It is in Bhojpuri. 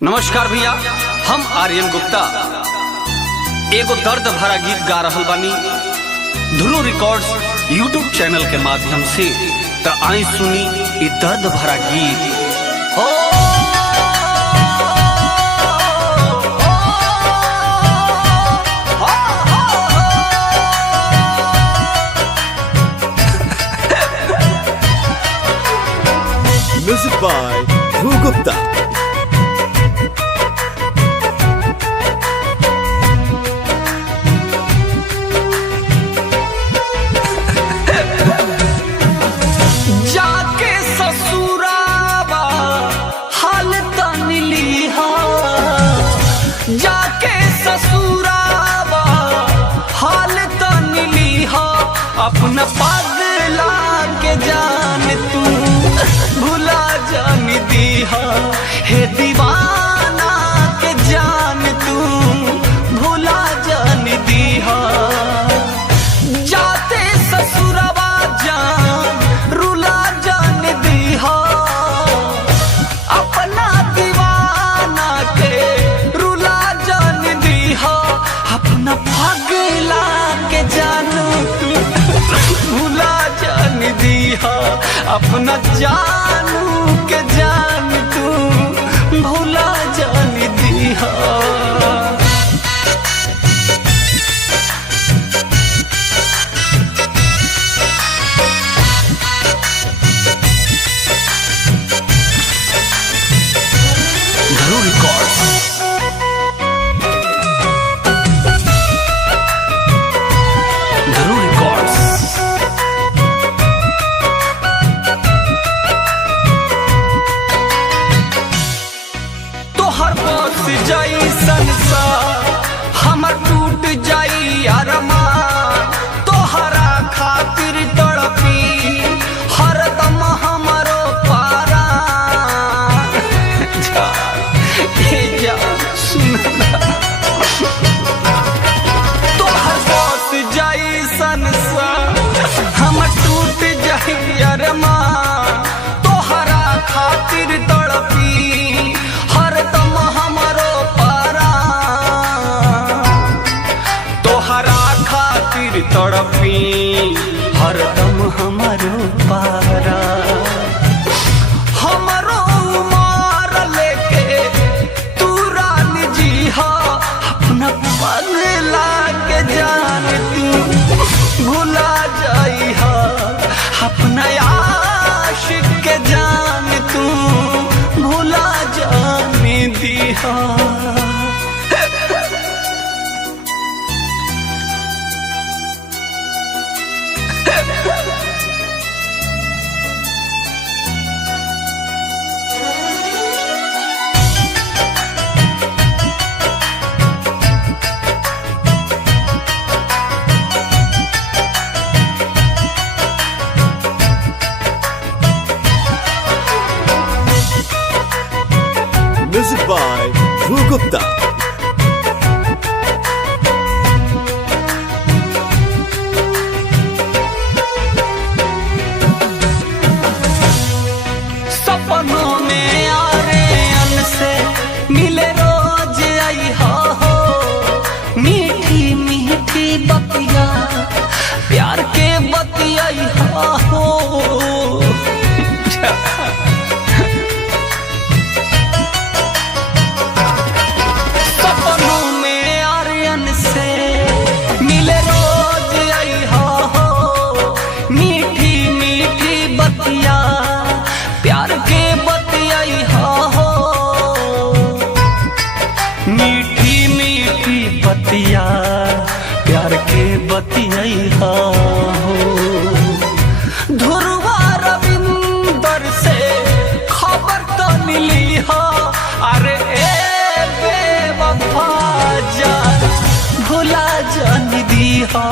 नमस्कार भैया, हम आर्यन गुप्ता एगो दर्द भरा गीत गा रहल बानी धुनु रिकॉर्ड्स यूट्यूब चैनल के माध्यम से। तो आई सुनी ये दर्द भरा गीत। Music by Dhruv Gupta. जाके ससुरावा हाल तनली हा, जाके ससुरावा हाल तनली हा, अपना पागला के जान तू भुला जान दीहा। हे दीवाना के जान तू भुला जान दीहा। जाते ससुरवा जान रुला जान दीहा, अपना दीवाना के रुला जान दीहा। अपना पागला के जानू तू भुला जान दीहा, अपना जानू के जान तू भुला जान दीहा। धनु रिकॉर्ड्स। धनु रिकॉर्ड्स। तोहर बस जाई संसार, हमर टूट जाई अरमान। तोहरा खातिर तड़पी हरदम हमरो पारा। जा सुनना, तोहर बस जाई संसार, हमर टूट जाई अरमान। तोहरा खातिर तड़पी हरदम हमरो पारा। तोहरा खातिर तड़पी हरदम हमरो पारा। हमरो उमर लेके तू रानी जी हा, अपना पगला के जान तू भुला जाई हा। अपना आशिक के जान तू भुला जाने दीहा। Music by Dhruv Gupta. सपनों में आर्यन से मिले रोज आई हो, मीठी मीठी बतिया प्यार के बतियाई हो। सपनों में आर्यन से मिले रोज आई हो, मीठी मीठी बतिया प्यार के बतियाई हो। मीठी मीठी बतिया प्यार के बतियाई हो। ध्रुवा रविंदर से खबर तो मिली हो। अरे ए बेवफा जान भुला जान दी हो।